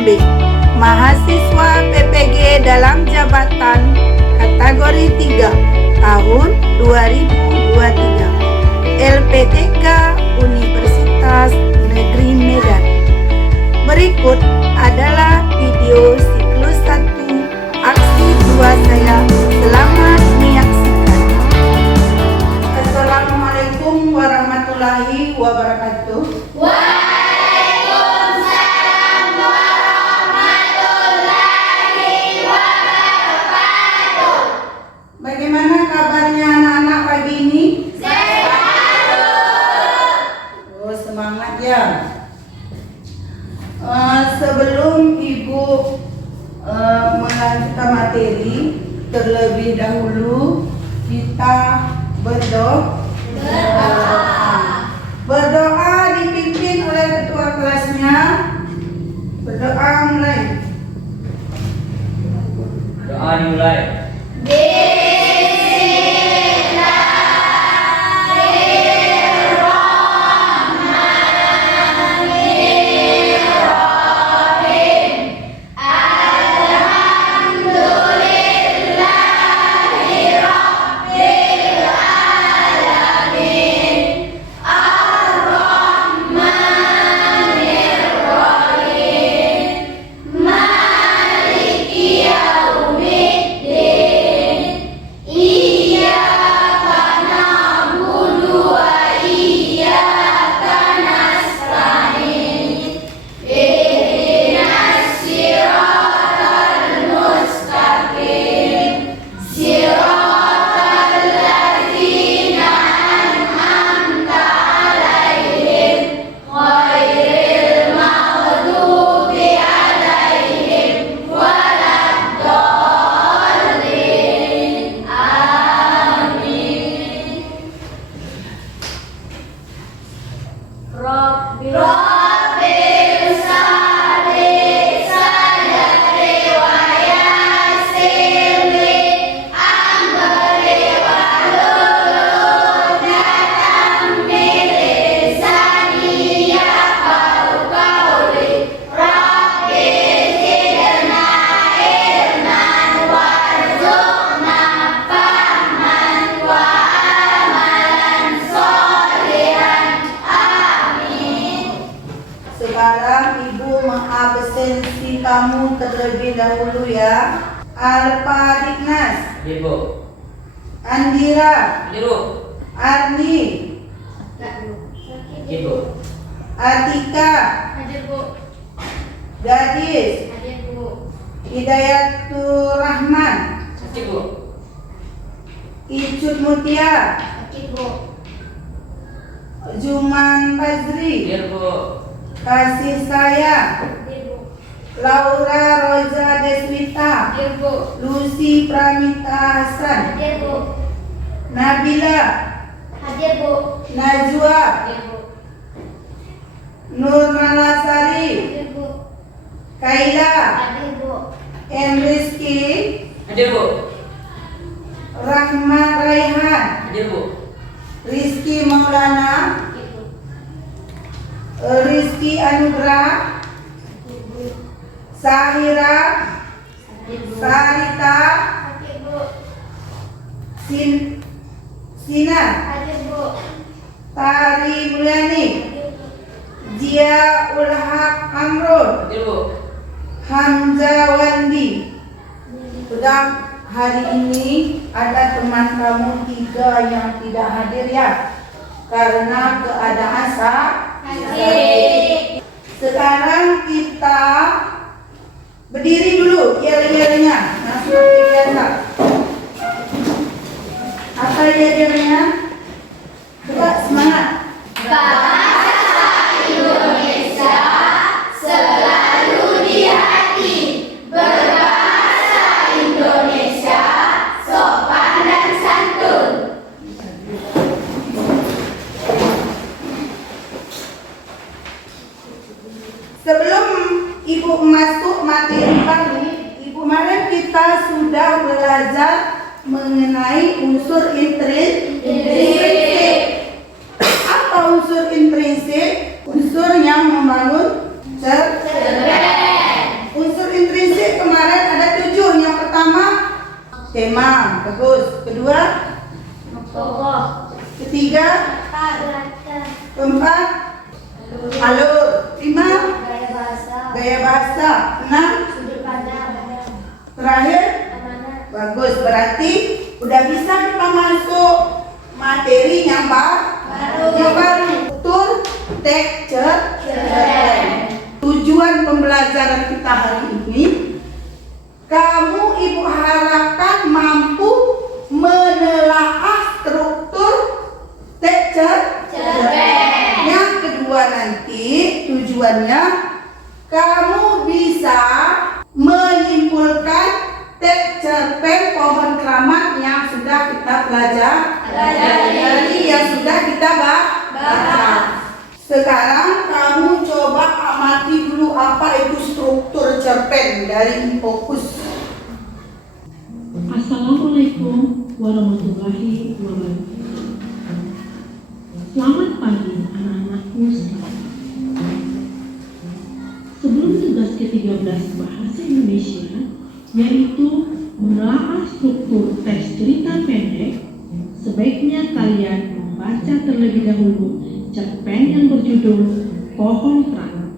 kambing. Mahasiswa PPG dalam jabatan kategori 3 tahun 2023 LPTK Universitas Negeri Medan. Berikut adalah video siklus 1 aksi 2 saya. Selamat menyaksikan. Assalamualaikum warahmatullahi wabarakatuh. Waalaikumsalam warahmatullahi wabarakatuh. Bagaimana kabarnya anak-anak pagi ini? Sehat. Oh, semangat ya. Sebelum Ibu melanjutkan materi, terlebih dahulu kita berdoa. Berdoa dipimpin oleh ketua kelasnya. Berdoa mulai. Doa dimulai. Sekarang Ibu mengabsensi kamu terlebih dahulu ya. Alfa Dignas, Hadir, Bu. Andira, Hadir, Bu. Arni, Hadir, Bu. Atika, Hadir, Bu. Gadis, Hadir, Bu. Hidayatul Rahman, Hadir, Bu. Icut Mutia, Hadir, Bu. Juman Fazri, Hadir, Bu. Kasih Sayang, Hadir, Bu. Laura Roza Deswita, Hadir, Bu. Lucy Pramita Hasan, Hadir, Bu. Nabila, Hadir, Bu. Najwa, Hadir, Bu. Nur Malasari, Hadir, Bu. Kaila, Hadir, Bu. M. Rizky, Hadir, Bu. Rahma Raihan, Hadir, Bu. Rizky Maulana, Hadir, Bu. Rizky Anugrah, Hadir, Bu. Sahira, Hadir, Bu. Sarita, Hadir, Bu. Sina, Hadir, Bu. Tari Mulyani, Hadir, Bu. Jia Ulhaq Amrul, Hadir, Bu. Hamzah Wandi. Sudah, hari ini ada teman kamu 3 yang tidak hadir ya, karena keadaan Hadir. Sekarang kita berdiri dulu, yel-yelnya. Nah, seperti biasa. Apa yel-yelnya? Coba semangat. Bahasa Indonesia selalu di hati. Berbahasa Indonesia sopan dan santun. Sebelum Ibu masuk materi baru, Ibu kemarin kita sudah belajar mengenai unsur intrinsik. Apa unsur intrinsik? Unsur yang membangun cerdas. tema, bagus. Kedua, Tokoh. ketiga, Karakter. keempat, alur. Lima, Gaya bahasa. gaya bahasa. Enam, Sudut pandang. terakhir, Amanat. bagus. Berarti udah bisa kita masuk materi yang Baru. Struktur, teks, cerpen. Tujuan pembelajaran kita hari ini, kamu ibu harapkan mampu menelaah struktur teks, cerpen. Yang kedua nanti tujuannya kamu bisa menyimpulkan teks cerpen pohon keramat yang sudah kita pelajari, yang sudah kita baca. Sekarang kamu coba amati dulu apa itu struktur cerpen dari Fokus. Assalamualaikum warahmatullahi wabarakatuh. Selamat pagi anak-anakku sekalian. Sebelum tugas ke-13 Bahasa Indonesia, yaitu menelaah struktur teks cerita pendek, sebaiknya kalian membaca terlebih dahulu cerpen yang berjudul Pohon Keramat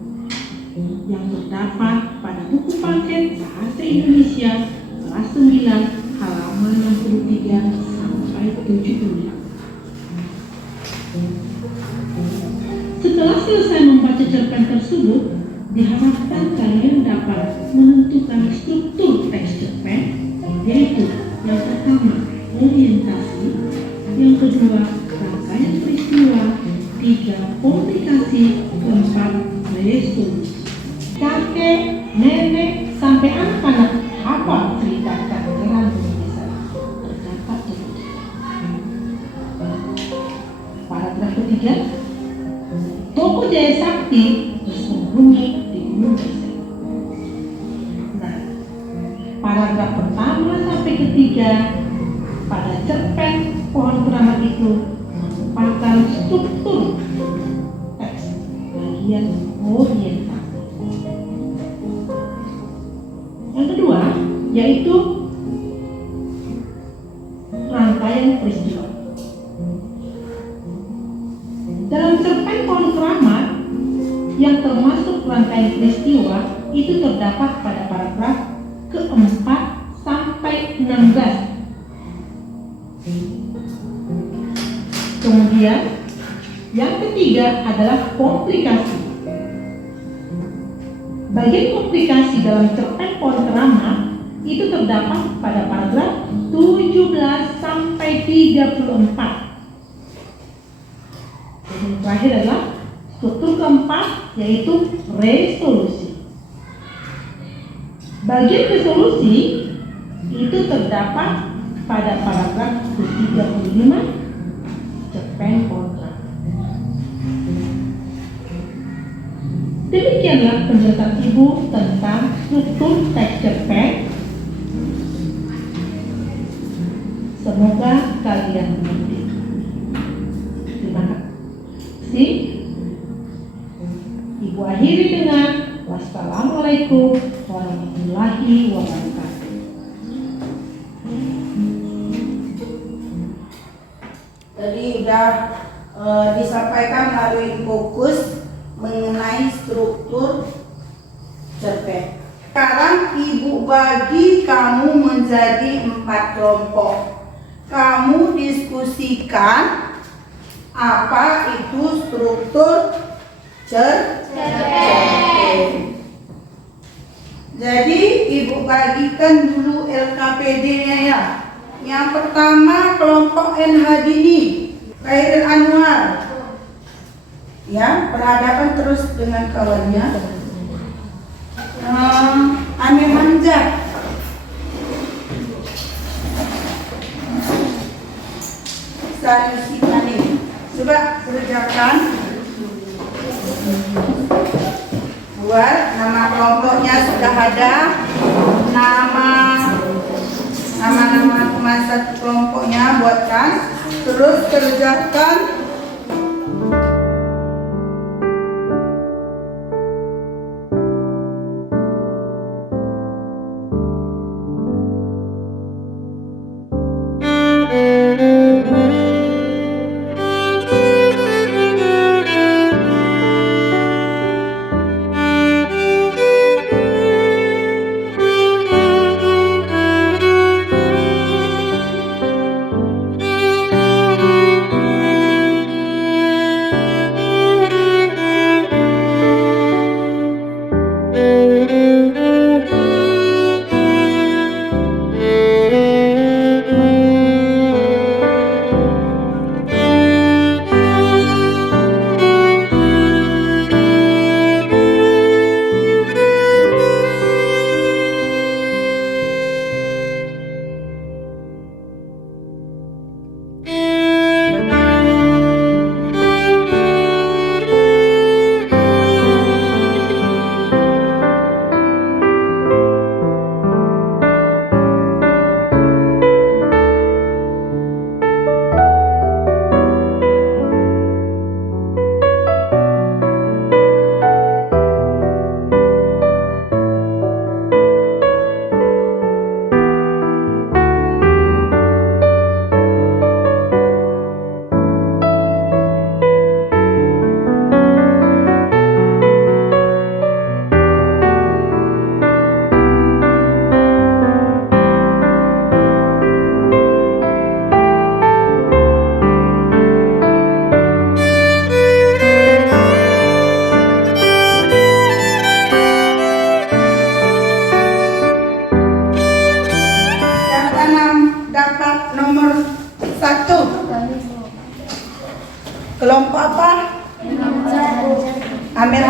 yang terdapat pada buku paket Bahasa Indonesia kelas 9 halaman 63 sampai 75. Setelah selesai membaca cerpen tersebut, diharapkan kalian dapat menentukan struktur teks cerpen, yaitu yang pertama orientasi, yang kedua rangkaian peristiwa, tiga komplikasi, keempat resolusi. Kakek, nenek, sampai anak-anak hafal cerita karakteran Indonesia terdapat di buku. Paragraf ketiga, Toko Jaya Sakti bersembunyi di Gunung Besar. Nah, paragraf pertama sampai ketiga pada cerpen Pohon Keramat itu merupakan struktur teks bagian orientasi. Yang kedua yaitu rangkaian peristiwa. Dalam cerpen Pohon Keramat yang termasuk rangkaian peristiwa itu terdapat pada paragraf keempat sampai 16. Kemudian yang ketiga adalah komplikasi. Bagian komplikasi dalam cerpen Pohon Keramat itu terdapat pada paragraf 17 sampai 34. Dan yang terakhir adalah struktur keempat yaitu resolusi. Bagian resolusi itu terdapat pada paragraf 35 cerpen Pohon Keramat. Demikianlah penjelasan Ibu tentang struktur teks cerpen. Semoga kalian mengerti. Terima kasih. Ibu akhiri dengan wassalamualaikum warahmatullahi wabarakatuh. Tadi sudah disampaikan melalui Fokus mengenai struktur cerpen. Sekarang Ibu bagi kamu menjadi 4 kelompok. Kamu diskusikan apa itu struktur cerpen. Jadi Ibu bagikan dulu LKPD-nya ya. Yang pertama kelompok NHDI, Khairil Anwar. Ya, berhadapan terus dengan kawannya. Ame Manjak. Sanusi Kani. Coba kerjakan. Buat nama kelompoknya sudah ada. Nama-nama satu kelompoknya buatkan. Terus kerjakan.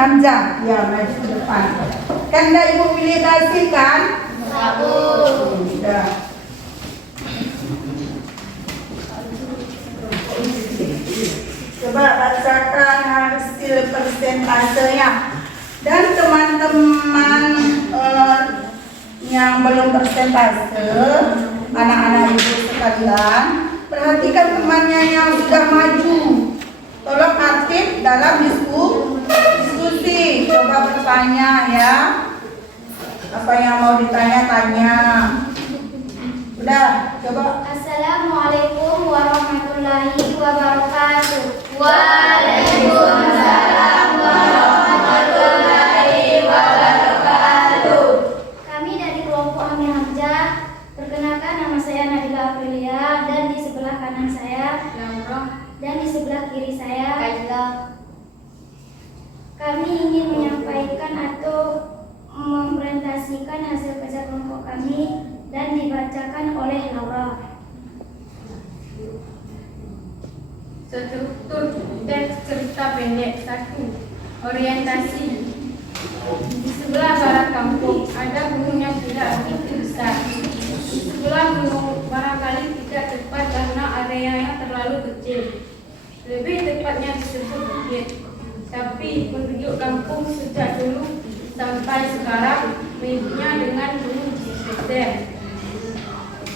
Hamzah. Ya, maju ke depan. Kan dah ibu pilih nasi kan? Satu. Sudah. Coba bacakan hasil persentasenya. Dan teman-teman yang belum persentase, anak-anak ibu sekalian, perhatikan temannya yang sudah maju. Tolong aktif dalam diskusi. Coba bertanya ya. Apa yang mau ditanya, tanya. Udah, coba. Assalamualaikum warahmatullahi wabarakatuh. Waalaikumsalam warahmatullahi wabarakatuh. Kami dari kelompok Hamil Hamzah. Perkenalkan, nama saya Nabila Aprilia dan di sebelah kanan saya Laura dan di sebelah kiri saya Kajla. Kami ingin menyampaikan atau mempresentasikan hasil kerja kelompok kami dan dibacakan oleh Laura. Struktur teks cerita pendek 1. Orientasi. Di sebelah barat kampung ada gunung yang tidak begitu besar. Di sebelah gunung barangkali tidak tepat karena areanya terlalu kecil. Lebih tepatnya disebut bukit. Tapi penduduk kampung sejak dulu sampai sekarang miripnya dengan gunung Beser.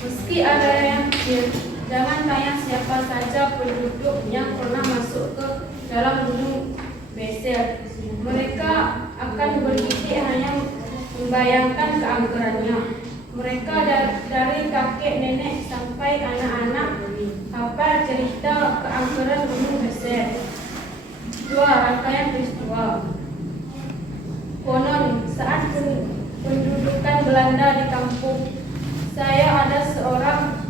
Meski ada yang kecil, jangan tanya siapa saja penduduk yang pernah masuk ke dalam gunung Beser. Mereka akan bergigit hanya membayangkan keangkerannya. Mereka dari kakek nenek sampai anak-anak hafal cerita keangkeran gunung Beser. 2. Rangkaian peristiwa. Konon saat pendudukan Belanda di kampung saya, ada seorang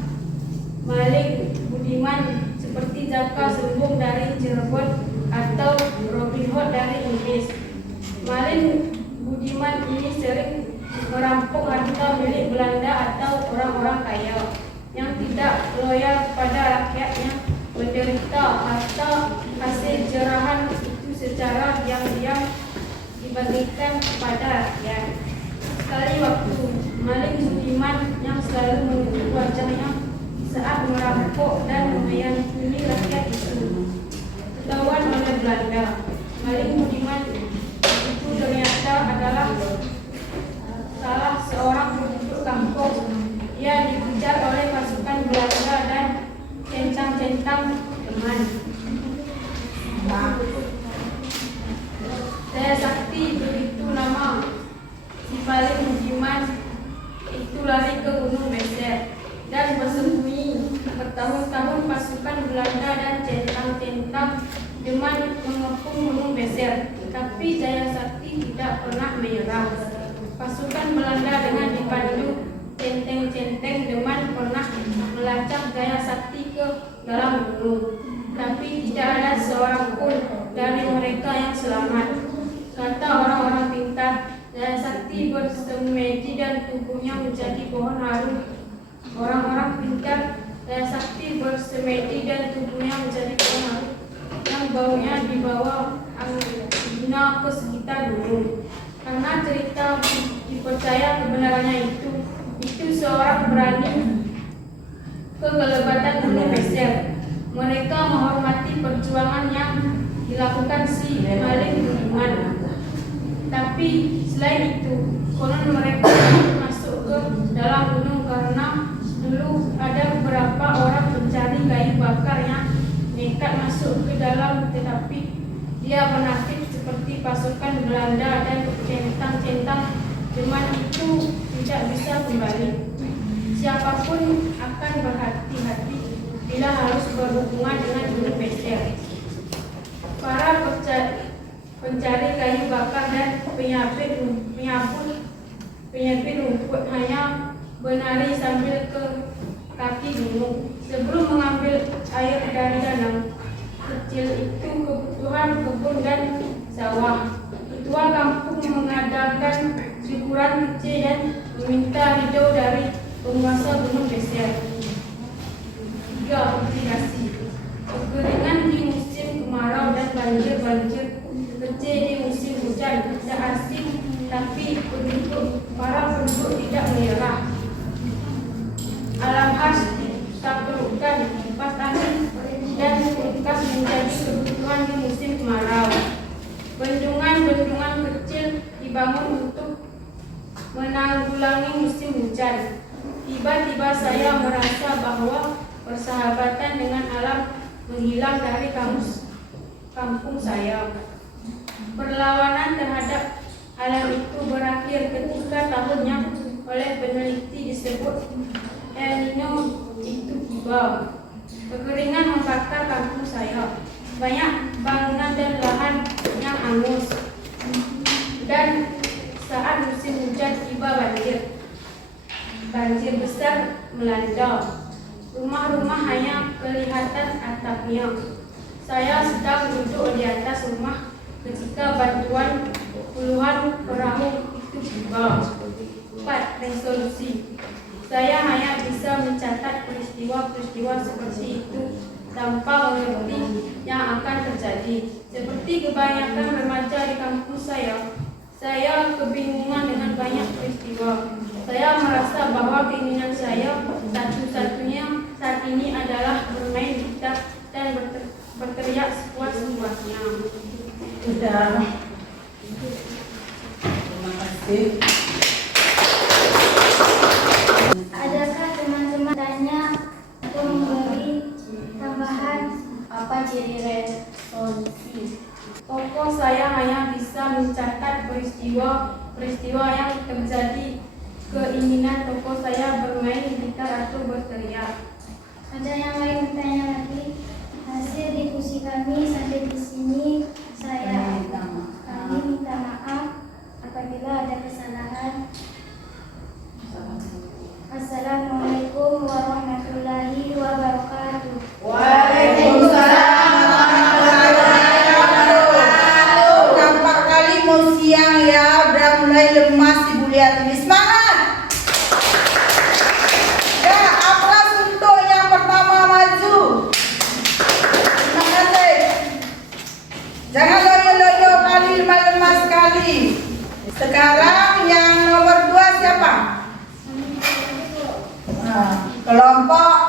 maling budiman seperti Jaka Sembung dari Cirebon atau Robin Hood dari Inggris. Maling budiman ini sering merampok harta milik Belanda atau orang-orang kaya yang tidak loyal pada rakyatnya, menderita harta hasil jerahan itu secara diam-diam dibagikan kepada rakyat. Sekali waktu, maling budiman yang selalu menunjuk wajahnya saat merampok dan menghayati rakyat itu ketahuan oleh Belanda. Maling budiman itu ternyata adalah salah seorang penduduk kampung. Ia dikejar oleh pasukan Belanda dan centang-centang teman. Saya Sakti, begitu nama. Si maling budiman itu lari ke gunung Beser dan bersembunyi. Bertahun-tahun pasukan Belanda dan centang-centang teman mengepung gunung Beser, tapi Jaya Sakti tidak pernah menyerah. Pasukan Belanda dengan dipandu centeng-centeng teman pernah melacak Jaya Sakti ke dalam gunung, tapi tidak ada seorang pun dari mereka yang selamat. Kata orang-orang pintar, Jaya Sakti bersemedi dan tubuhnya menjadi pohon harum. Orang-orang pintar, Jaya Sakti bersemedi dan tubuhnya menjadi pohon harum yang baunya dibawa angin ke sekitar gunung. Karena cerita dipercaya kebenarannya itu seorang berani kegelebatan gunung Beser. Mereka menghormati perjuangan yang dilakukan si maling budiman. Tapi selain itu, konon mereka masuk ke dalam gunung karena dulu ada beberapa orang pencari kayu bakar yang nekat masuk ke dalam, tetapi dia bernasib seperti pasukan Belanda dan centang-centang teman itu tidak bisa kembali. Siapapun akan berhati-hati bila harus berhubungan dengan gunung Beser. Para pencari kayu bakar dan penyabit rumput hanya menari sambil ke kaki gunung. Sebelum mengambil air dari danau kecil itu kebutuhan kebun dan sawah, ketua kampung mengadakan syukuran kecil dan meminta ridho dari penguasa gunung Beser. 3. Mitigasi. Kekeringan di musim kemarau dan banjir kecil di musim hujan Tapi para penduduk tidak menyerah. Alam khas ditaklukkan, kipas angin dan kulkas menjadi kebutuhan di musim kemarau. Bendungan-bendungan kecil dibangun untuk menanggulangi musim hujan. Tiba-tiba saya merasa bahwa persahabatan dengan alam menghilang dari kampung saya. Perlawanan terhadap alam itu berakhir ketika tahun yang oleh peneliti disebut El Nino itu tiba. Kekeringan membakar kampung saya. Banyak bangunan dan lahan yang hangus. Dan saat musim hujan tiba banjir besar melanda. Rumah-rumah hanya kelihatan atapnya. Saya sedang duduk di atas rumah ketika bantuan puluhan perahu itu tiba. 4. Resolusi. Saya hanya bisa mencatat peristiwa-peristiwa seperti itu tanpa mengerti yang akan terjadi. Seperti kebanyakan remaja di kampung saya kebingungan dengan banyak peristiwa. Saya merasa bahwa keinginan saya satu-satunya saat ini adalah bermain gitar dan berteriak sepuas-puasnya. Sudah. Terima kasih. Adakah teman-teman tanya atau memberi tambahan apa ciri resolusi? Tokoh saya hanya bisa mencatat peristiwa yang terjadi. Keinginan tokoh saya bermain gitar atau berteriak. Ada yang lain bertanya lagi? Hasil diskusi kami sampai di sini. Kami minta maaf apabila ada kesalahan. Assalamualaikum warahmatullahi wabarakatuh. Waalaikumsalam warahmatullahi wabarakatuh. Nampak kali mau siang ya, udah mulai lemas Ibu lihat ini. Semangat! Ya, aplaus untuk yang pertama maju. Terima kasih. Jangan loyo-loyo kali, lemas sekali. Sekarang yang nomor 2 siapa? Kelompok.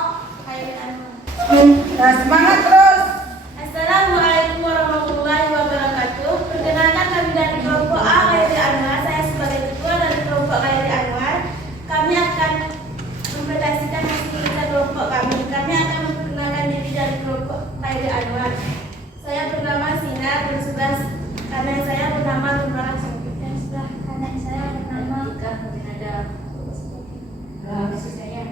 Nah, semangat terus. Assalamualaikum warahmatullahi wabarakatuh. Perkenalkan kami dari kelompok A Khairi Anwar. Saya sebagai ketua dari kelompok Khairi Anwar. Kami akan mempresentasikan hasil kerja kelompok kami. Kami akan memperkenalkan diri dari kelompok Khairi Anwar. Saya bernama Sinar dan sebelah kanan saya bernama Lumara Sempit dan sebelah kanan saya bernama Ika Nada. Saya.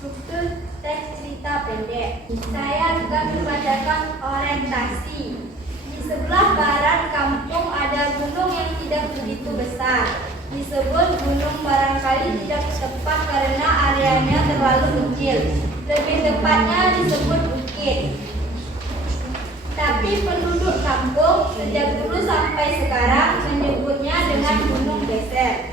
Struktur teks cerita pendek. Saya juga membacakan orientasi. Di sebelah barat kampung ada gunung yang tidak begitu besar. Disebut gunung barangkali tidak tepat karena areanya terlalu kecil. Lebih tepatnya disebut bukit. Tapi penduduk kampung sejak dulu sampai sekarang menyebutnya dengan Gunung Beser.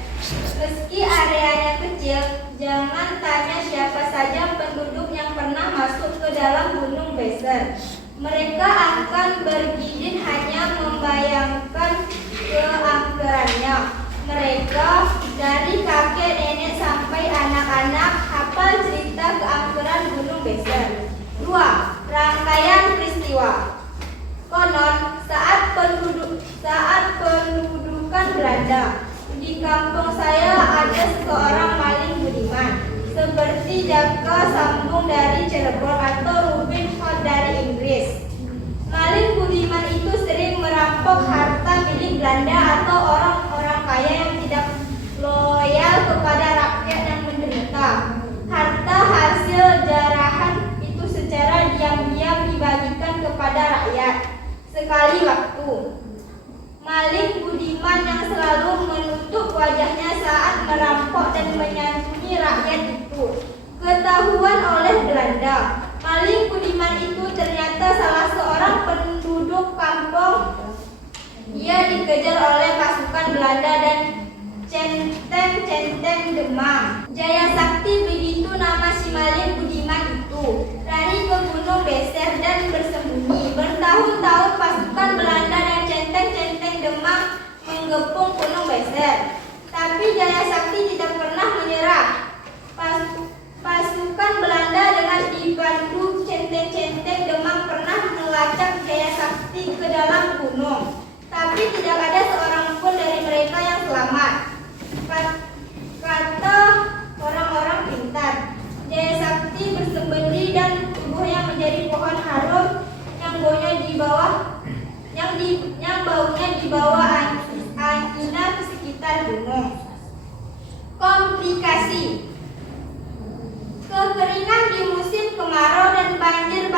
Meski areanya kecil, jangan tanya siapa saja penduduk yang pernah masuk ke dalam Gunung Beser. Mereka akan bergigit hanya membayangkan keangkerannya. Mereka dari kakek nenek sampai anak-anak hafal cerita keangkeran Gunung Beser. 2. Rangkaian peristiwa. Konon saat pendudukan Belanda di kampung saya ada seorang maling budiman seperti Jaka Sambung dari Cirebon atau Robin Hood dari Inggris. Maling budiman itu sering merampok harta milik Belanda atau orang-orang kaya yang tidak loyal kepada rakyat yang menderita. Harta hasil jarahan itu secara diam-diam dibagikan kepada rakyat. Sekali waktu, maling budiman yang selalu menutup wajahnya saat merampok dan menyantuni rakyat itu ketahuan oleh Belanda. Maling budiman itu ternyata salah seorang penduduk kampung. Ia dikejar oleh pasukan Belanda dan centeng-centeng Demam. Jaya Sakti begitu nama si maling budiman itu. Dari menggepung Gunung Beser. Tapi Jaya Sakti tidak pernah menyerah. Pasukan Belanda dengan dibantu centeng-centeng Demang pernah melacak Jaya Sakti ke dalam gunung. Tapi tidak ada seorang pun dari mereka yang selamat. Kata orang-orang pintar, Jaya Sakti bersembunyi dan tubuhnya menjadi pohon harum yang baunya dibawa angina ke sekitar gunung. Komplikasi: kekeringan di musim kemarau dan banjir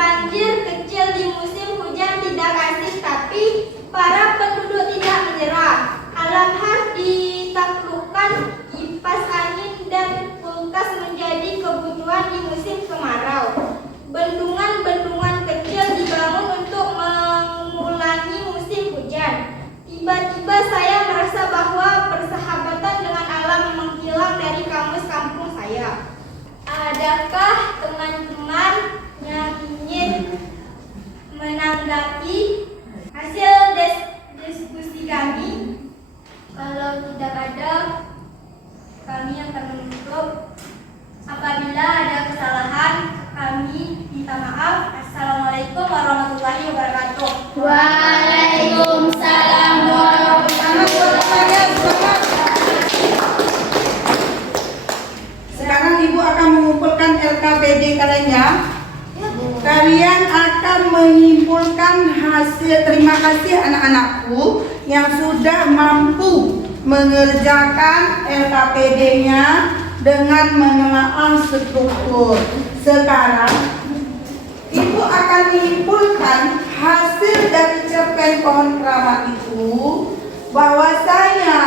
kecil di musim hujan tidak asing, tapi para penduduk tidak menyerah. Alam harus ditaklukkan, kipas angin dan kulkas menjadi kebutuhan di musim kemarau. Bendungan-bendungan kecil dibangun untuk mengulangi musim hujan. Tiba-tiba saya merasa bahwa persahabatan dengan alam menghilang dari kamus kampung saya. Adakah teman-teman yang ingin menanggapi hasil diskusi kami? Kalau tidak ada, kami akan menutup. Apabila ada kesalahan, kami minta maaf. Assalamualaikum warahmatullahi wabarakatuh. Waalaikumsalam warahmatullahi wabarakatuh. Sekarang Ibu akan mengumpulkan LKPD kalian. Kalian akan menyimpulkan hasil. Terima kasih anak-anakku yang sudah mampu mengerjakan LKPD-nya dengan menelaah struktur. Sekarang Ibu akan menyimpulkan hasil dari cerpen pohon keramat itu, bahwasanya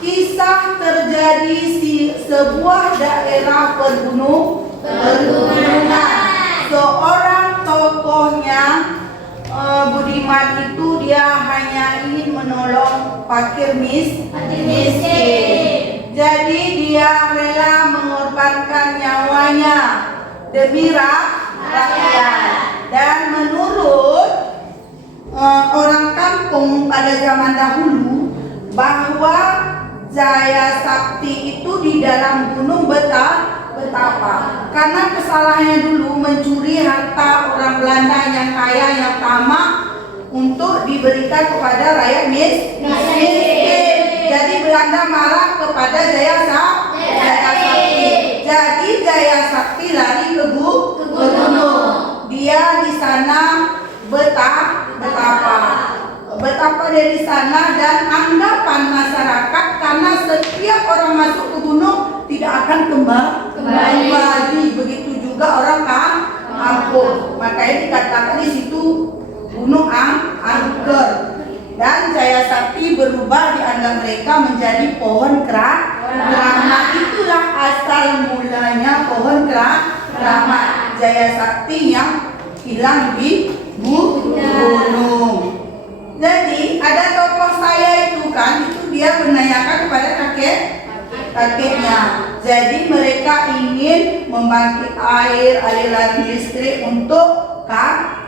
kisah terjadi di sebuah daerah pegunungan. Seorang tokohnya Budiman itu dia hanya ingin menolong fakir miskin. Jadi dia rela mengorbankan nyawanya demi rakyat. Dan menurut orang kampung pada zaman dahulu, bahwa Jaya Sakti itu di dalam gunung betapa karena kesalahannya dulu mencuri harta orang Belanda yang kaya, yang tamak, untuk diberikan kepada rakyat miskin. Jadi Belanda marah kepada Jaya Sakti. Jadi Jaya Sakti lari ke gunung. Dia di sana betapa dari sana, dan anggapan masyarakat karena setiap orang masuk ke gunung tidak akan kembali. Begitu juga orang kampung. Makanya dikatakan di situ gunung angker. Dan Jaya Sakti berubah, dianggap mereka menjadi pohon keramat. Itulah asal mulanya pohon keramat. Jaya Sakti yang hilang di gunung. Jadi ada tokoh saya itu kan, itu dia menanyakan kepada kakeknya. Jadi mereka ingin membangkit aliran listrik untuk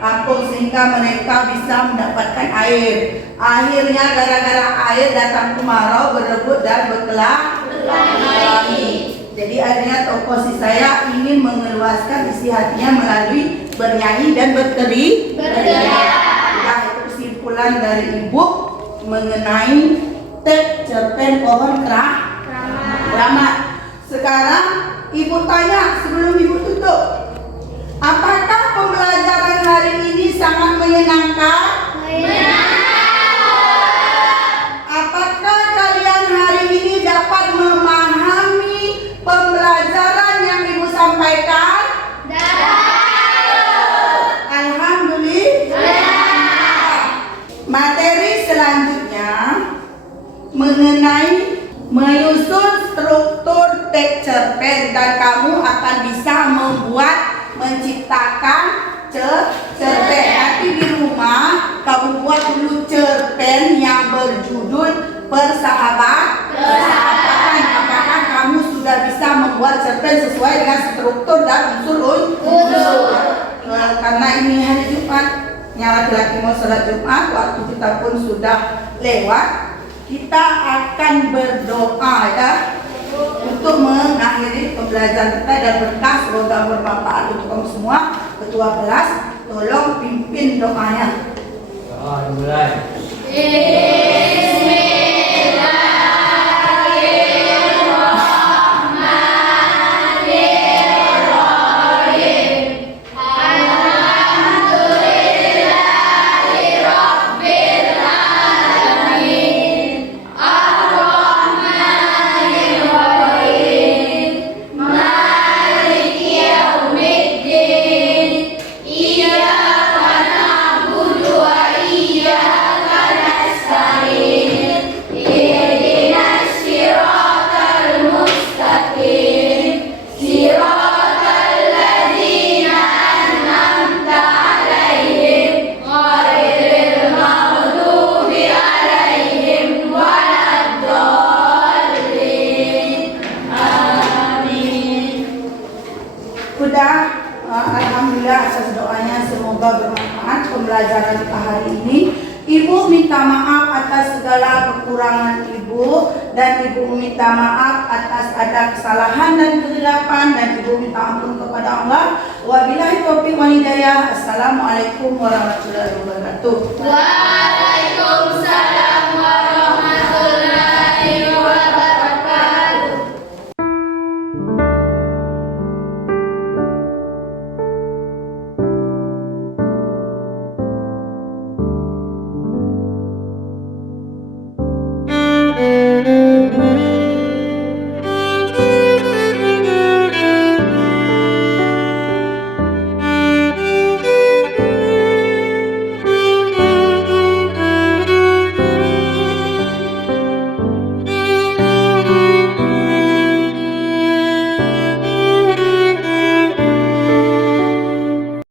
kampung sehingga mereka bisa mendapatkan air. Akhirnya gara-gara air datang kemarau, berebut dan berkelahi. Jadi akhirnya tokoh si saya ingin mengeluaskan isi hatinya melalui bernyanyi dan berteriak. Itu kesimpulan dari Ibu mengenai teks cerpen pohon keramat. Sekarang Ibu tanya sebelum Ibu tutup, apakah pembelajaran hari ini sangat menyenangkan? Apakah kalian hari ini dapat memahami pembelajaran yang Ibu sampaikan? Materi selanjutnya mengenai menyusun struktur teks cerpen, dan kamu akan bisa menciptakan cerpen. Nanti di rumah kamu buat dulu cerpen yang berjudul persahabatan. Apakah kamu sudah bisa membuat cerpen sesuai dengan struktur dan unsur? Karena ini hari Jumat, laki-laki mau sholat Jumat, waktu kita pun sudah lewat. kita akan berdoa ya untuk mengakhiri pembelajaran kita dan berkah semoga bermanfaat untuk kamu semua. Ketua kelas, tolong pimpin doanya. Doa dimulai. Alhamdulillah atas doanya, semoga bermanfaat pembelajaran kita hari ini. Ibu minta maaf atas segala kekurangan ibu, dan ibu minta maaf atas ada kesalahan dan kesilapan, dan ibu minta ampun kepada Allah. Wabillahi taufiq wal hidayah. Assalamualaikum warahmatullahi wabarakatuh. Waalaikumsalam.